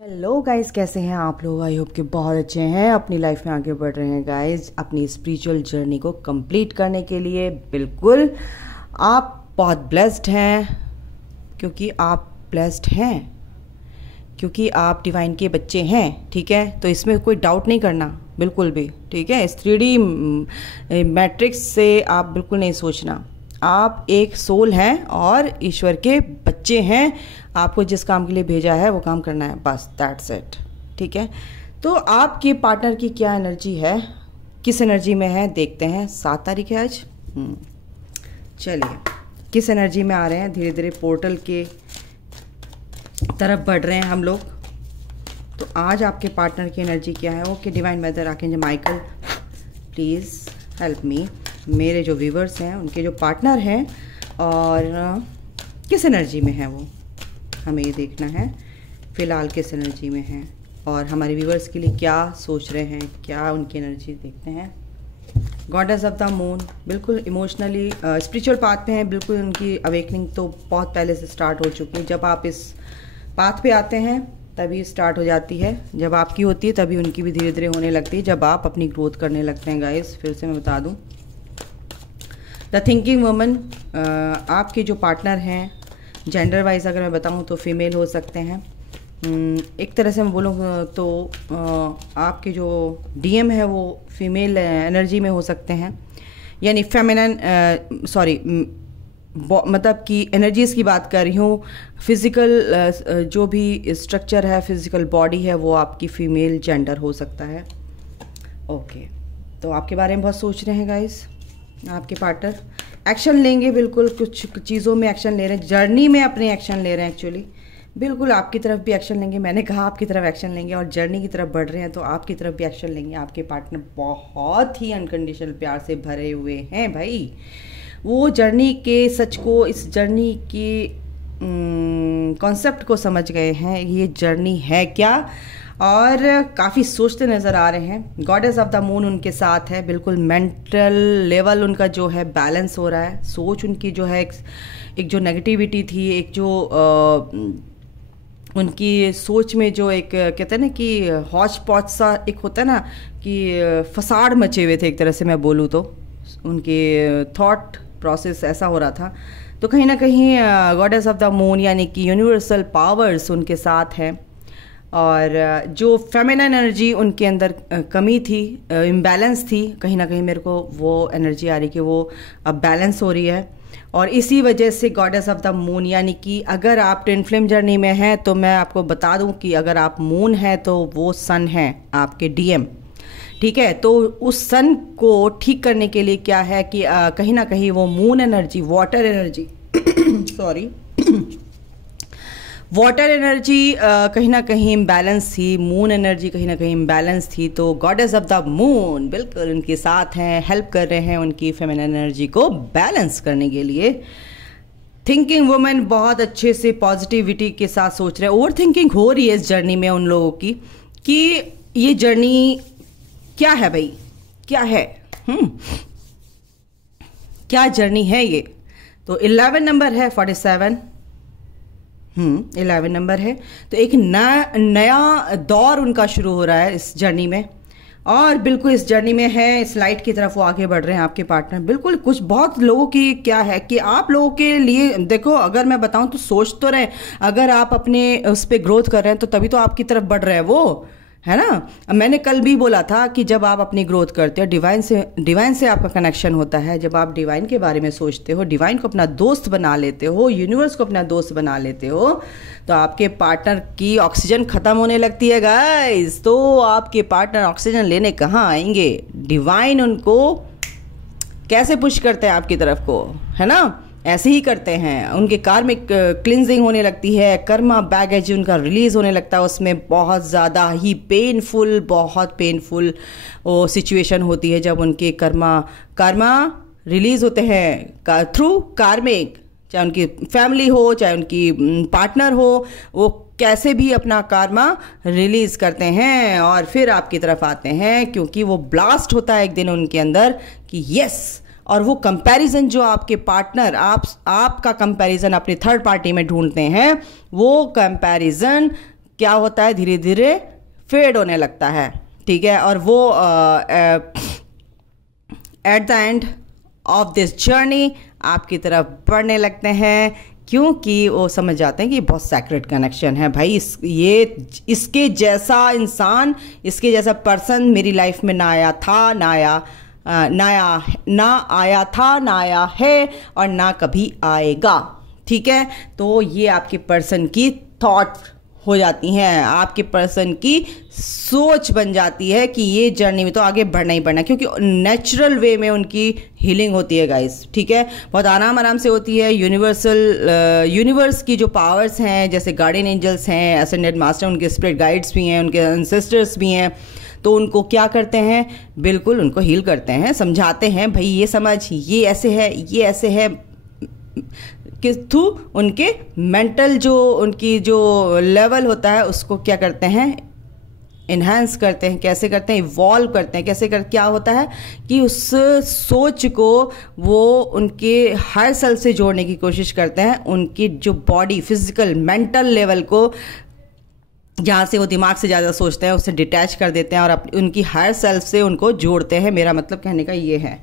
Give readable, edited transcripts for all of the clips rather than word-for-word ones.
Hello guys, कैसे हैं आप लोग। आई होप कि बहुत अच्छे हैं, अपनी लाइफ में आगे बढ़ रहे हैं गाइस, अपनी स्पिरिचुअल जर्नी को कंप्लीट करने के लिए। बिल्कुल आप बहुत ब्लेस्ड हैं, क्योंकि आप ब्लेस्ड हैं, क्योंकि आप डिवाइन के बच्चे हैं। ठीक है, तो इसमें कोई डाउट नहीं करना बिल्कुल भी। ठीक है, इस 3D मैट्रिक्स से आप बिल्कुल नहीं सोचना। आप एक सोल हैं और ईश्वर के बच्चे हैं। आपको जिस काम के लिए भेजा है वो काम करना है, बस दैट्स इट। ठीक है, तो आपके पार्टनर की क्या एनर्जी है, किस एनर्जी में है, देखते हैं। 7 तारीख है आज। चलिए, किस एनर्जी में आ रहे हैं। धीरे धीरे पोर्टल के तरफ बढ़ रहे हैं हम लोग। तो आज आपके पार्टनर की एनर्जी क्या है। Okay, divine mother archangel Michael, please help me. मेरे जो व्यूवर्स हैं उनके जो पार्टनर हैं और किस एनर्जी में है वो, हमें ये देखना है फ़िलहाल किस एनर्जी में है, और हमारे व्यूवर्स के लिए क्या सोच रहे हैं, क्या उनकी एनर्जी देखते हैं। गॉडेस ऑफ द मून, बिल्कुल इमोशनली स्पिरिचुअल पाथ पे हैं। बिल्कुल उनकी अवेकनिंग तो बहुत पहले से स्टार्ट हो चुकी है। जब आप इस पाथ पे आते हैं तभी स्टार्ट हो जाती है। जब आपकी होती है तभी उनकी भी धीरे धीरे होने लगती है, जब आप अपनी ग्रोथ करने लगते हैं गाइस। फिर से मैं बता दूं, द थिंकिंग वुमन, आपके जो पार्टनर हैं, जेंडर वाइज अगर मैं बताऊं तो फीमेल हो सकते हैं। एक तरह से मैं बोलूँ तो आपके जो डीएम है वो फीमेल एनर्जी में हो सकते हैं, यानी फेमिनन, मतलब कि एनर्जीज़ की बात कर रही हूँ। फिज़िकल जो भी स्ट्रक्चर है, फिज़िकल बॉडी है, वो आपकी फ़ीमेल जेंडर हो सकता है। ओके, तो आपके बारे में बहुत सोच रहे हैं गाइस। आपके पार्टनर एक्शन लेंगे, बिल्कुल कुछ चीज़ों में एक्शन ले रहे हैं, जर्नी में अपने एक्शन ले रहे हैं एक्चुअली। बिल्कुल आपकी तरफ भी एक्शन लेंगे। मैंने कहा आपकी तरफ एक्शन लेंगे, और जर्नी की तरफ बढ़ रहे हैं तो आपकी तरफ भी एक्शन लेंगे। आपके पार्टनर बहुत ही अनकंडीशनल प्यार से भरे हुए हैं भाई। वो जर्नी के सच को, इस जर्नी की कॉन्सेप्ट को समझ गए हैं, ये जर्नी है क्या, और काफ़ी सोचते नज़र आ रहे हैं। गॉडेस ऑफ द मून उनके साथ है। बिल्कुल मेंटल लेवल उनका जो है बैलेंस हो रहा है। सोच उनकी जो है, एक जो नेगेटिविटी थी, एक जो उनकी सोच में जो एक कहते हैं ना कि हौच पौच सा एक होता है ना, कि फसाड मचे हुए थे एक तरह से मैं बोलूँ तो। उनके थॉट प्रोसेस ऐसा हो रहा था। तो कहीं ना कहीं गॉडेस ऑफ द मून यानी कि यूनिवर्सल पावर्स उनके साथ हैं, और जो फेमिनिन एनर्जी उनके अंदर कमी थी, इम्बैलेंस थी, कहीं ना कहीं मेरे को वो एनर्जी आ रही कि वो अब बैलेंस हो रही है। और इसी वजह से गॉडेस ऑफ द मून, यानी कि अगर आप ट्विन फ्लेम जर्नी में हैं तो मैं आपको बता दूं कि अगर आप मून है तो वो सन है आपके डीएम। ठीक है, तो उस सन को ठीक करने के लिए क्या है कि कहीं ना कहीं वो moon energy, water energy sorry water energy कहीं ना कहीं इम्बैलेंस थी, मून एनर्जी कहीं ना कहीं इम्बैलेंस थी। तो गॉडेस ऑफ द मून बिल्कुल उनके साथ हैं, हेल्प कर रहे हैं उनकी फेमिनिन एनर्जी को बैलेंस करने के लिए। थिंकिंग वुमेन बहुत अच्छे से पॉजिटिविटी के साथ सोच रहे हैं। ओवर थिंकिंग हो रही है इस जर्नी में उन लोगों की, कि ये जर्नी क्या है भाई, क्या है, क्या जर्नी है ये। तो 11 नंबर है, 47 11 नंबर है। तो एक नया दौर उनका शुरू हो रहा है इस जर्नी में, और बिल्कुल इस जर्नी में है, इस लाइट की तरफ वो आगे बढ़ रहे हैं आपके पार्टनर। बिल्कुल कुछ बहुत लोगों की क्या है कि आप लोगों के लिए देखो, अगर मैं बताऊं तो सोच तो रहे, अगर आप अपने उस पर ग्रोथ कर रहे हैं तो तभी तो आपकी तरफ बढ़ रहे हैं वो, है ना। मैंने कल भी बोला था कि जब आप अपनी ग्रोथ करते हो, डिवाइन से आपका कनेक्शन होता है। जब आप डिवाइन के बारे में सोचते हो, डिवाइन को अपना दोस्त बना लेते हो, यूनिवर्स को अपना दोस्त बना लेते हो, तो आपके पार्टनर की ऑक्सीजन ख़त्म होने लगती है गाइस। तो आपके पार्टनर ऑक्सीजन लेने कहाँ आएंगे, डिवाइन उनको कैसे पुश करते हैं आपकी तरफ को, है ना, ऐसे ही करते हैं। उनके कार्मिक क्लिनजिंग होने लगती है, कर्मा बैगेज उनका रिलीज होने लगता है। उसमें बहुत ज़्यादा ही बहुत पेनफुल वो सिचुएशन होती है जब उनके कर्मा रिलीज होते हैं थ्रू कार्मिक, चाहे उनकी फैमिली हो, चाहे उनकी पार्टनर हो, वो कैसे भी अपना कर्मा रिलीज करते हैं और फिर आपकी तरफ आते हैं, क्योंकि वो ब्लास्ट होता है एक दिन उनके अंदर कि यस। और वो कंपैरिजन जो आपके पार्टनर आपका कंपैरिजन अपने थर्ड पार्टी में ढूंढते हैं, वो कंपैरिजन क्या होता है, धीरे धीरे फेड होने लगता है, ठीक है। और वो at the end of this journey आपकी तरफ बढ़ने लगते हैं, क्योंकि वो समझ जाते हैं कि बहुत सैक्रेड कनेक्शन है भाई। इसके जैसा इंसान, इसके जैसा पर्सन मेरी लाइफ में ना आया था, ना आया है और ना कभी आएगा, ठीक है। तो ये आपके पर्सन की थॉट हो जाती हैं, आपके पर्सन की सोच बन जाती है कि ये जर्नी में तो आगे बढ़ना ही बढ़ना, क्योंकि नेचुरल वे में उनकी हीलिंग होती है गाइस, ठीक है। बहुत आराम से होती है। यूनिवर्स की जो पावर्स हैं, जैसे गार्डियन एंजल्स हैं, असेंडेड मास्टर, उनके स्पिरिट गाइड्स भी हैं, उनके एंसेस्टर्स भी हैं, तो उनको क्या करते हैं, बिल्कुल उनको हील करते हैं, समझाते हैं भाई ये समझ, ये ऐसे है, ये ऐसे है, कि थ्रू उनके मेंटल जो उनकी जो लेवल होता है उसको क्या करते हैं, इन्हांस करते हैं। कैसे करते हैं, इवॉल्व करते हैं। कैसे कर क्या होता है कि उस सोच को वो उनके हर सेल से जोड़ने की कोशिश करते हैं, उनकी जो बॉडी, फिजिकल, मेंटल लेवल को, जहाँ से वो दिमाग से ज़्यादा सोचते हैं उससे डिटैच कर देते हैं और उनकी हर सेल्फ से उनको जोड़ते हैं। मेरा मतलब कहने का ये है,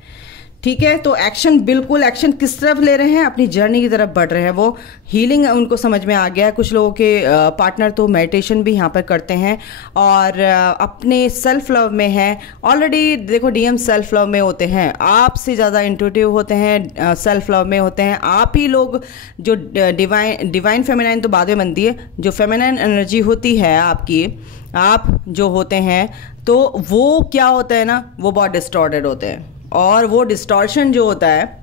ठीक है। तो एक्शन, बिल्कुल एक्शन किस तरफ ले रहे हैं, अपनी जर्नी की तरफ बढ़ रहे हैं। वो हीलिंग उनको समझ में आ गया है। कुछ लोगों के पार्टनर तो मेडिटेशन भी यहाँ पर करते हैं और अपने सेल्फ लव में हैं ऑलरेडी। देखो डीएम सेल्फ लव में होते हैं, आपसे ज़्यादा इंट्यूटिव होते हैं, सेल्फ लव में होते हैं। आप ही लोग जो डिवाइन फेमिनाइन तो बाद में बनती है, जो फेमिनाइन एनर्जी होती है आपकी, आप जो होते हैं, तो वो क्या होता है ना, वो बहुत डिस्टॉर्टेड होते हैं। और वो डिस्टॉर्शन जो होता है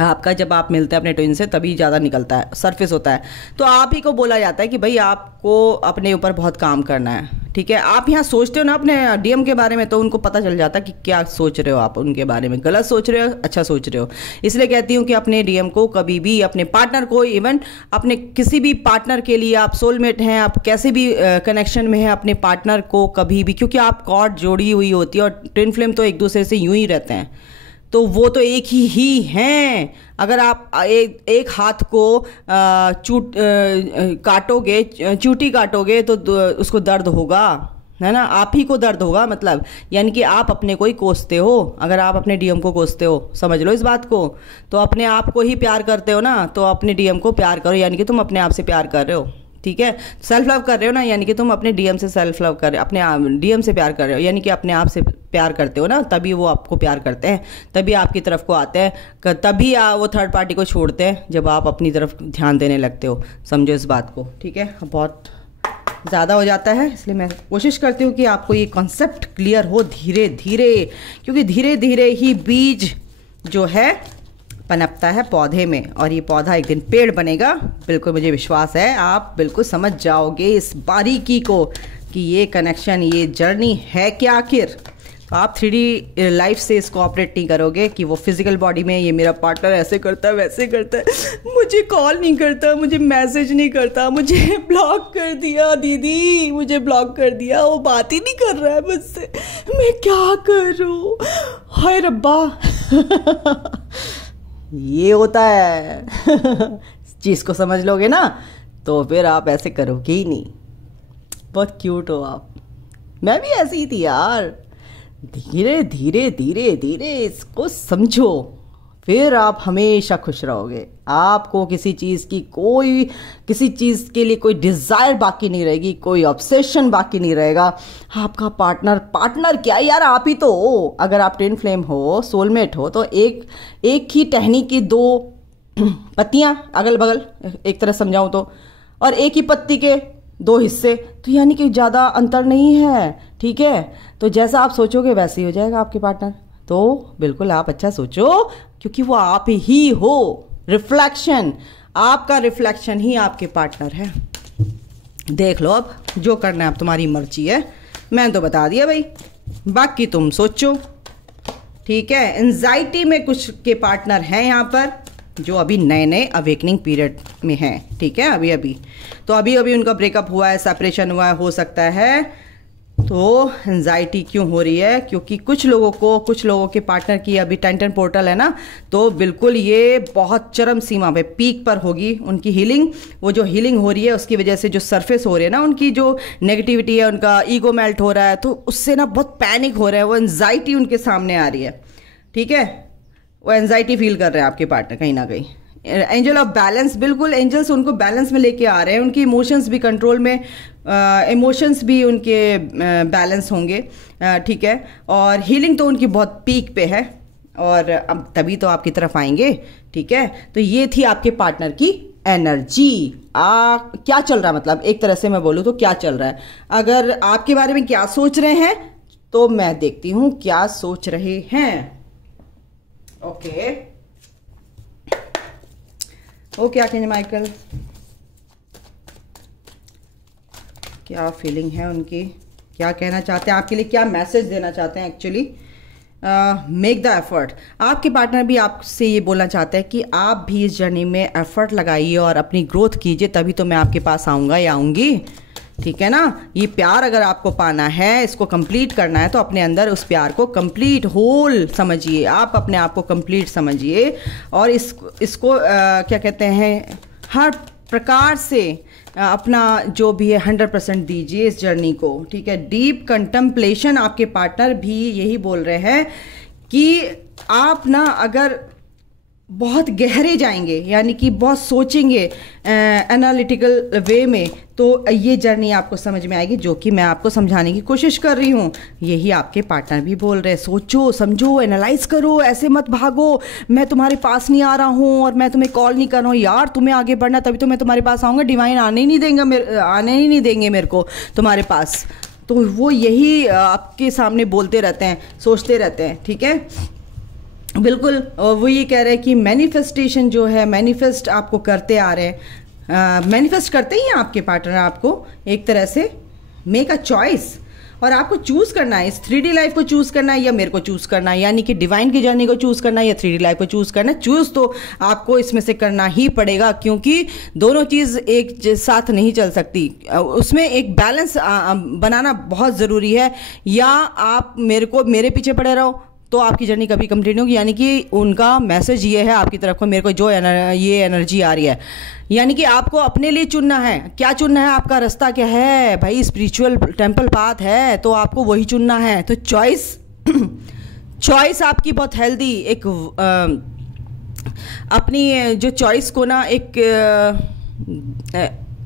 आपका, जब आप मिलते हैं अपने ट्विन से, तभी ज़्यादा निकलता है, सरफेस होता है। तो आप ही को बोला जाता है कि भाई आपको अपने ऊपर बहुत काम करना है, ठीक है। आप यहाँ सोचते हो ना अपने डीएम के बारे में, तो उनको पता चल जाता है कि क्या सोच रहे हो आप उनके बारे में, गलत सोच रहे हो, अच्छा सोच रहे हो। इसलिए कहती हूँ कि अपने डीएम को कभी भी, अपने पार्टनर को, इवन अपने किसी भी पार्टनर के लिए, आप सोलमेट हैं, आप कैसे भी कनेक्शन में हैं, अपने पार्टनर को कभी भी, क्योंकि आप कॉर्ड जोड़ी हुई होती है और ट्विन फ्लेम तो एक दूसरे से यूं ही रहते हैं, तो वो तो एक ही हैं। अगर आप एक हाथ को काटोगे, चूटी काटोगे, तो उसको दर्द होगा, है ना, आप ही को दर्द होगा। मतलब यानी कि आप अपने को ही कोसते हो। अगर आप अपने डीएम को कोसते हो, समझ लो इस बात को, तो अपने आप को ही प्यार करते हो ना, तो अपने डीएम को प्यार करो, यानी कि तुम अपने आप से प्यार कर रहे हो, ठीक है। सेल्फ लव कर रहे हो ना, यानी कि तुम अपने डीएम से सेल्फ लव कर रहे हो, अपने डीएम से प्यार कर रहे हो, यानी कि अपने आप से प्यार करते हो ना, तभी वो आपको प्यार करते हैं, तभी आपकी तरफ को आते हैं, तभी वो थर्ड पार्टी को छोड़ते हैं जब आप अपनी तरफ ध्यान देने लगते हो। समझो इस बात को, ठीक है। बहुत ज़्यादा हो जाता है, इसलिए मैं कोशिश करती हूँ कि आपको ये कॉन्सेप्ट क्लियर हो धीरे धीरे, क्योंकि धीरे धीरे ही बीज जो है पनपता है पौधे में, और ये पौधा एक दिन पेड़ बनेगा। बिल्कुल मुझे विश्वास है, आप बिल्कुल समझ जाओगे इस बारीकी को कि ये कनेक्शन, ये जर्नी है क्या आखिर। तो आप 3D लाइफ से इसको ऑपरेट नहीं करोगे कि वो फिजिकल बॉडी में ये मेरा पार्टनर ऐसे करता है, वैसे करता है, मुझे कॉल नहीं करता, मुझे मैसेज नहीं करता, मुझे ब्लॉक कर दिया दीदी, मुझे ब्लॉक कर दिया, वो बात ही नहीं कर रहा है मुझसे, मैं क्या करूँ, हाय रब्बा। ये होता है। चीज़ को समझ लोगे ना, तो फिर आप ऐसे करोगे ही नहीं। बहुत क्यूट हो आप, मैं भी ऐसी ही थी यार। धीरे धीरे धीरे धीरे इसको समझो, फिर आप हमेशा खुश रहोगे। आपको किसी चीज़ के लिए कोई डिज़ायर बाकी नहीं रहेगी, कोई ऑब्सेशन बाकी नहीं रहेगा। आपका पार्टनर क्या यार, आप ही तो हो। अगर आप ट्विन फ्लेम हो, सोलमेट हो, तो एक ही टहनी की दो पत्तियां अगल बगल, एक तरह समझाऊं तो, और एक ही पत्ती के दो हिस्से, तो यानी कि ज़्यादा अंतर नहीं है, ठीक है। तो जैसा आप सोचोगे वैसे ही हो जाएगा आपके पार्टनर। तो बिल्कुल आप अच्छा सोचो, क्योंकि वो आप ही हो। रिफ्लेक्शन, आपका रिफ्लेक्शन ही आपके पार्टनर है। देख लो, अब जो करना है, अब तुम्हारी मर्जी है। मैंने तो बता दिया भाई, बाकी तुम सोचो, ठीक है। एंजाइटी में कुछ के पार्टनर हैं यहाँ पर, जो अभी नए अवेकनिंग पीरियड में हैं, ठीक है। अभी तो अभी उनका ब्रेकअप हुआ है, सेपरेशन हुआ है, हो सकता है तो एंजाइटी क्यों हो रही है? क्योंकि कुछ लोगों के पार्टनर की अभी 10-10 पोर्टल है ना, तो बिल्कुल ये बहुत चरम सीमा पे पीक पर होगी उनकी हीलिंग। वो जो हीलिंग हो रही है उसकी वजह से जो सरफेस हो रही है ना, उनकी जो नेगेटिविटी है, उनका ईगो मेल्ट हो रहा है, तो उससे ना बहुत पैनिक हो रहा है, वो एंजाइटी उनके सामने आ रही है। ठीक है, वो एंजाइटी फील कर रहे हैं आपके पार्टनर कहीं ना कहीं। एंजल ऑफ बैलेंस, बिल्कुल एंजल्स उनको बैलेंस में लेके आ रहे हैं, उनकी इमोशंस भी कंट्रोल में, इमोशंस भी उनके बैलेंस होंगे। ठीक है, और हीलिंग तो उनकी बहुत पीक पे है, और अब तभी तो आपकी तरफ आएंगे। ठीक है, तो ये थी आपके पार्टनर की एनर्जी। क्या चल रहा है, मतलब एक तरह से मैं बोलूँ तो क्या चल रहा है। अगर आपके बारे में क्या सोच रहे हैं तो मैं देखती हूँ क्या सोच रहे हैं। ओके, ओके आर्कएंजल माइकल, क्या फीलिंग है उनकी, क्या कहना चाहते हैं आपके लिए, क्या मैसेज देना चाहते हैं एक्चुअली। Make the effort. आपके पार्टनर भी आपसे ये बोलना चाहते हैं कि आप भी इस जर्नी में एफर्ट लगाइए और अपनी ग्रोथ कीजिए, तभी तो मैं आपके पास आऊँगा या आऊँगी। ठीक है ना, ये प्यार अगर आपको पाना है, इसको कंप्लीट करना है, तो अपने अंदर उस प्यार को कंप्लीट होल समझिए, आप अपने आप को कंप्लीट समझिए, और इसको क्या कहते हैं, हर प्रकार से अपना जो भी है 100% दीजिए इस जर्नी को। ठीक है, डीप कंटेम्पलेशन। आपके पार्टनर भी यही बोल रहे हैं कि आप ना अगर बहुत गहरे जाएंगे, यानी कि बहुत सोचेंगे एनालिटिकल वे में, तो ये जर्नी आपको समझ में आएगी, जो कि मैं आपको समझाने की कोशिश कर रही हूँ। यही आपके पार्टनर भी बोल रहे हैं, सोचो समझो एनालाइज करो, ऐसे मत भागो, मैं तुम्हारे पास नहीं आ रहा हूँ और मैं तुम्हें कॉल नहीं कर रहा हूँ, यार तुम्हें आगे बढ़ना तभी तो मैं तुम्हारे पास आऊँगा, डिवाइन आने ही नहीं देंगे मेरे को तुम्हारे पास। तो वो यही आपके सामने बोलते रहते हैं, सोचते रहते हैं। ठीक है, बिल्कुल वो ये कह रहे हैं कि मैनिफेस्टेशन जो है, मैनिफेस्ट आपको करते आ रहे हैं, मैनिफेस्ट करते ही हैं आपके पार्टनर आपको एक तरह से। मेक अ चॉइस, और आपको चूज करना है, इस 3D लाइफ को चूज करना है या मेरे को चूज करना है, यानी कि डिवाइन की जर्नी को चूज करना है या 3D लाइफ को चूज करना है। चूज तो आपको इसमें से करना ही पड़ेगा, क्योंकि दोनों चीज एक साथ नहीं चल सकती, उसमें एक बैलेंस बनाना बहुत जरूरी है। या आप मेरे पीछे पड़े रहो तो आपकी जर्नी कभी कंप्लीट नहीं होगी। यानी कि उनका मैसेज ये है आपकी तरफ को, मेरे को जो ये एनर्जी आ रही है, यानी कि आपको अपने लिए चुनना है। क्या चुनना है, आपका रास्ता क्या है भाई, स्पिरिचुअल टेम्पल पाथ है तो आपको वही चुनना है। तो चॉइस आपकी बहुत हेल्दी, एक अपनी जो चॉइस को ना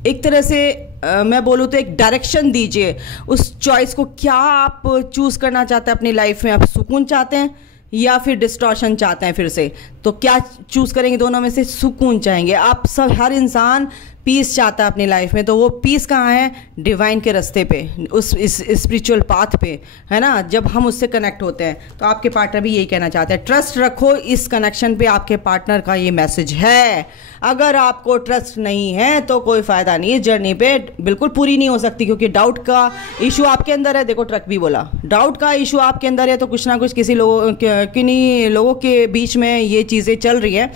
एक तरह से मैं बोलूँ तो एक डायरेक्शन दीजिए उस चॉइस को। क्या आप चूज करना चाहते हैं अपनी लाइफ में, आप सुकून चाहते हैं या फिर डिस्टॉर्शन चाहते हैं फिर से, तो क्या चूज करेंगे? दोनों में से सुकून चाहेंगे आप सब, हर इंसान पीस चाहता है अपनी लाइफ में, तो वो पीस कहाँ है? डिवाइन के रास्ते पे, उस इस स्पिरिचुअल पाथ पे, है ना। जब हम उससे कनेक्ट होते हैं तो आपके पार्टनर भी यही कहना चाहते हैं, ट्रस्ट रखो इस कनेक्शन पे। आपके पार्टनर का ये मैसेज है। अगर आपको ट्रस्ट नहीं है तो कोई फायदा नहीं, इस जर्नी पे बिल्कुल पूरी नहीं हो सकती, क्योंकि डाउट का इशू आपके अंदर है। देखो ट्रक भी बोला, डाउट का इशू आपके अंदर है, तो कुछ ना कुछ किन्हीं लोगों के बीच में ये चीज़ें चल रही है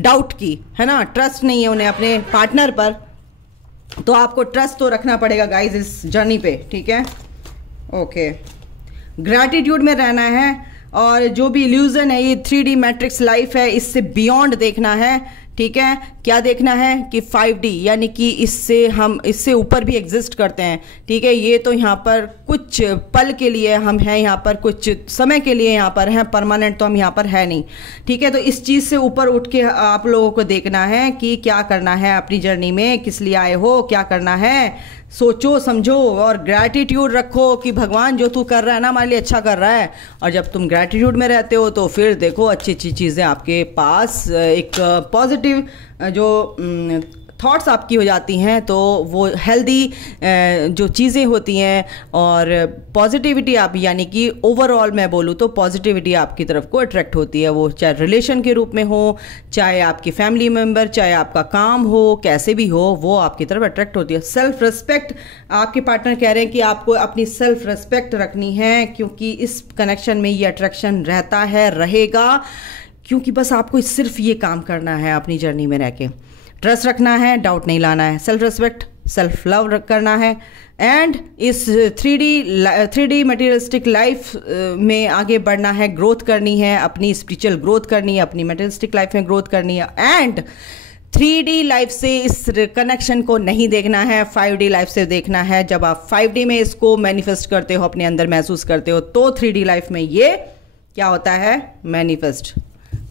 डाउट की, है ना। ट्रस्ट नहीं है उन्हें अपने पार्टनर पर, तो आपको ट्रस्ट तो रखना पड़ेगा गाइज इस जर्नी पे। ठीक है, ओके, ग्रैटिट्यूड में रहना है, और जो भी इल्यूजन है, ये 3D मैट्रिक्स लाइफ है, इससे बियॉन्ड देखना है। ठीक है, क्या देखना है कि 5D, यानी कि इससे ऊपर भी एग्जिस्ट करते हैं। ठीक है, ये तो यहाँ पर कुछ पल के लिए हम हैं, यहाँ पर कुछ समय के लिए यहाँ पर हैं, परमानेंट तो हम यहाँ पर है नहीं। ठीक है, तो इस चीज़ से ऊपर उठ के आप लोगों को देखना है कि क्या करना है अपनी जर्नी में, किस लिए आए हो, क्या करना है। सोचो समझो और ग्रैटिट्यूड रखो कि भगवान जो तू कर रहा है ना हमारे लिए अच्छा कर रहा है। और जब तुम ग्रैटिट्यूड में रहते हो तो फिर देखो अच्छी अच्छी चीज़ें आपके पास, एक पॉजिटिव जो थॉट्स आपकी हो जाती हैं, तो वो हेल्दी जो चीज़ें होती हैं और पॉजिटिविटी आप, यानी कि ओवरऑल मैं बोलूँ तो पॉजिटिविटी आपकी तरफ को अट्रैक्ट होती है। वो चाहे रिलेशन के रूप में हो, चाहे आपकी फैमिली मेम्बर, चाहे आपका काम हो, कैसे भी हो, वो आपकी तरफ अट्रैक्ट होती है। सेल्फ रिस्पेक्ट, आपके पार्टनर कह रहे हैं कि आपको अपनी सेल्फ रिस्पेक्ट रखनी है, क्योंकि इस कनेक्शन में ये अट्रैक्शन रहता है, रहेगा, क्योंकि बस आपको सिर्फ ये काम करना है अपनी जर्नी में रह के। ट्रस्ट रखना है, डाउट नहीं लाना है, सेल्फ रिस्पेक्ट सेल्फ लव करना है एंड इस 3D मटेरियलिस्टिक लाइफ में आगे बढ़ना है, ग्रोथ करनी है, अपनी स्पिरिचुअल ग्रोथ करनी है, अपनी मटेरियलिस्टिक लाइफ में ग्रोथ करनी है एंड 3D लाइफ से इस कनेक्शन को नहीं देखना है, 5D लाइफ से देखना है। जब आप 5D में इसको मैनिफेस्ट करते हो, अपने अंदर महसूस करते हो, तो 3D लाइफ में ये क्या होता है, मैनिफेस्ट,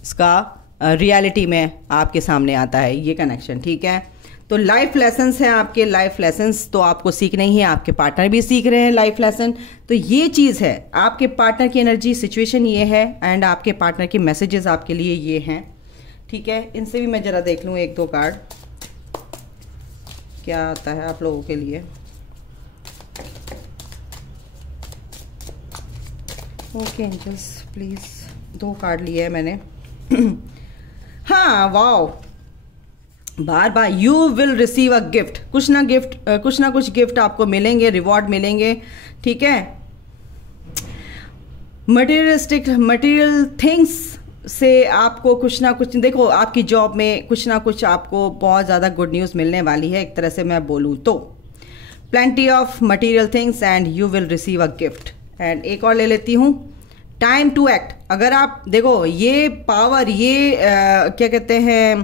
इसका रियलिटी में आपके सामने आता है ये कनेक्शन। ठीक है, तो लाइफ लेसन्स हैं आपके, लाइफ लेसन्स तो आपको सीखने ही है, आपके पार्टनर भी सीख रहे हैं लाइफ लेसन। तो ये चीज़ है, आपके पार्टनर की एनर्जी सिचुएशन ये है एंड आपके पार्टनर के मैसेजेस आपके लिए ये हैं। ठीक है, इनसे भी मैं ज़रा देख लूँ 1-2 कार्ड क्या आता है आप लोगों के लिए। ओके एंजल्स प्लीज़, 2 कार्ड लिए है मैंने। हाँ, wow, bar bar you will receive a gift, कुछ ना कुछ गिफ्ट आपको मिलेंगे, रिवॉर्ड मिलेंगे। ठीक है, मटेरियल थिंग्स से आपको कुछ ना कुछ, देखो आपकी जॉब में कुछ ना कुछ आपको बहुत ज़्यादा गुड न्यूज़ मिलने वाली है, एक तरह से मैं बोलूँ तो। Plenty of material things and you will receive a gift. And एक और ले लेती हूँ, टाइम टू एक्ट। अगर आप देखो ये पावर, ये क्या कहते हैं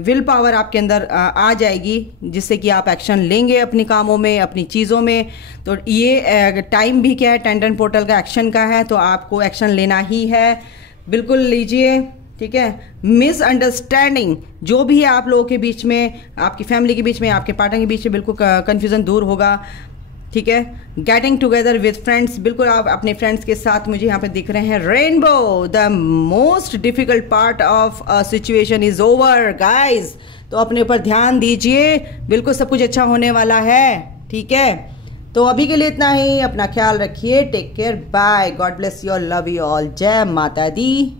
विल पावर आपके अंदर आ जाएगी, जिससे कि आप एक्शन लेंगे अपने कामों में, अपनी चीज़ों में। तो ये टाइम भी क्या है, 10 पोर्टल का एक्शन का है, तो आपको एक्शन लेना ही है, बिल्कुल लीजिए। ठीक है, मिसअंडरस्टैंडिंग जो भी है आप लोगों के बीच में, आपकी फैमिली के बीच में, आपके पार्टनर के बीच में, बिल्कुल कन्फ्यूज़न दूर होगा। ठीक है, गेटिंग टुगेदर विद फ्रेंड्स, बिल्कुल आप अपने फ्रेंड्स के साथ मुझे यहाँ पे दिख रहे हैं। Rainbow, the most difficult part of a situation is over guys. तो अपने ऊपर ध्यान दीजिए, बिल्कुल सब कुछ अच्छा होने वाला है। ठीक है, तो अभी के लिए इतना ही, अपना ख्याल रखिए, take care, bye, God bless you all, love you all, जय माता दी।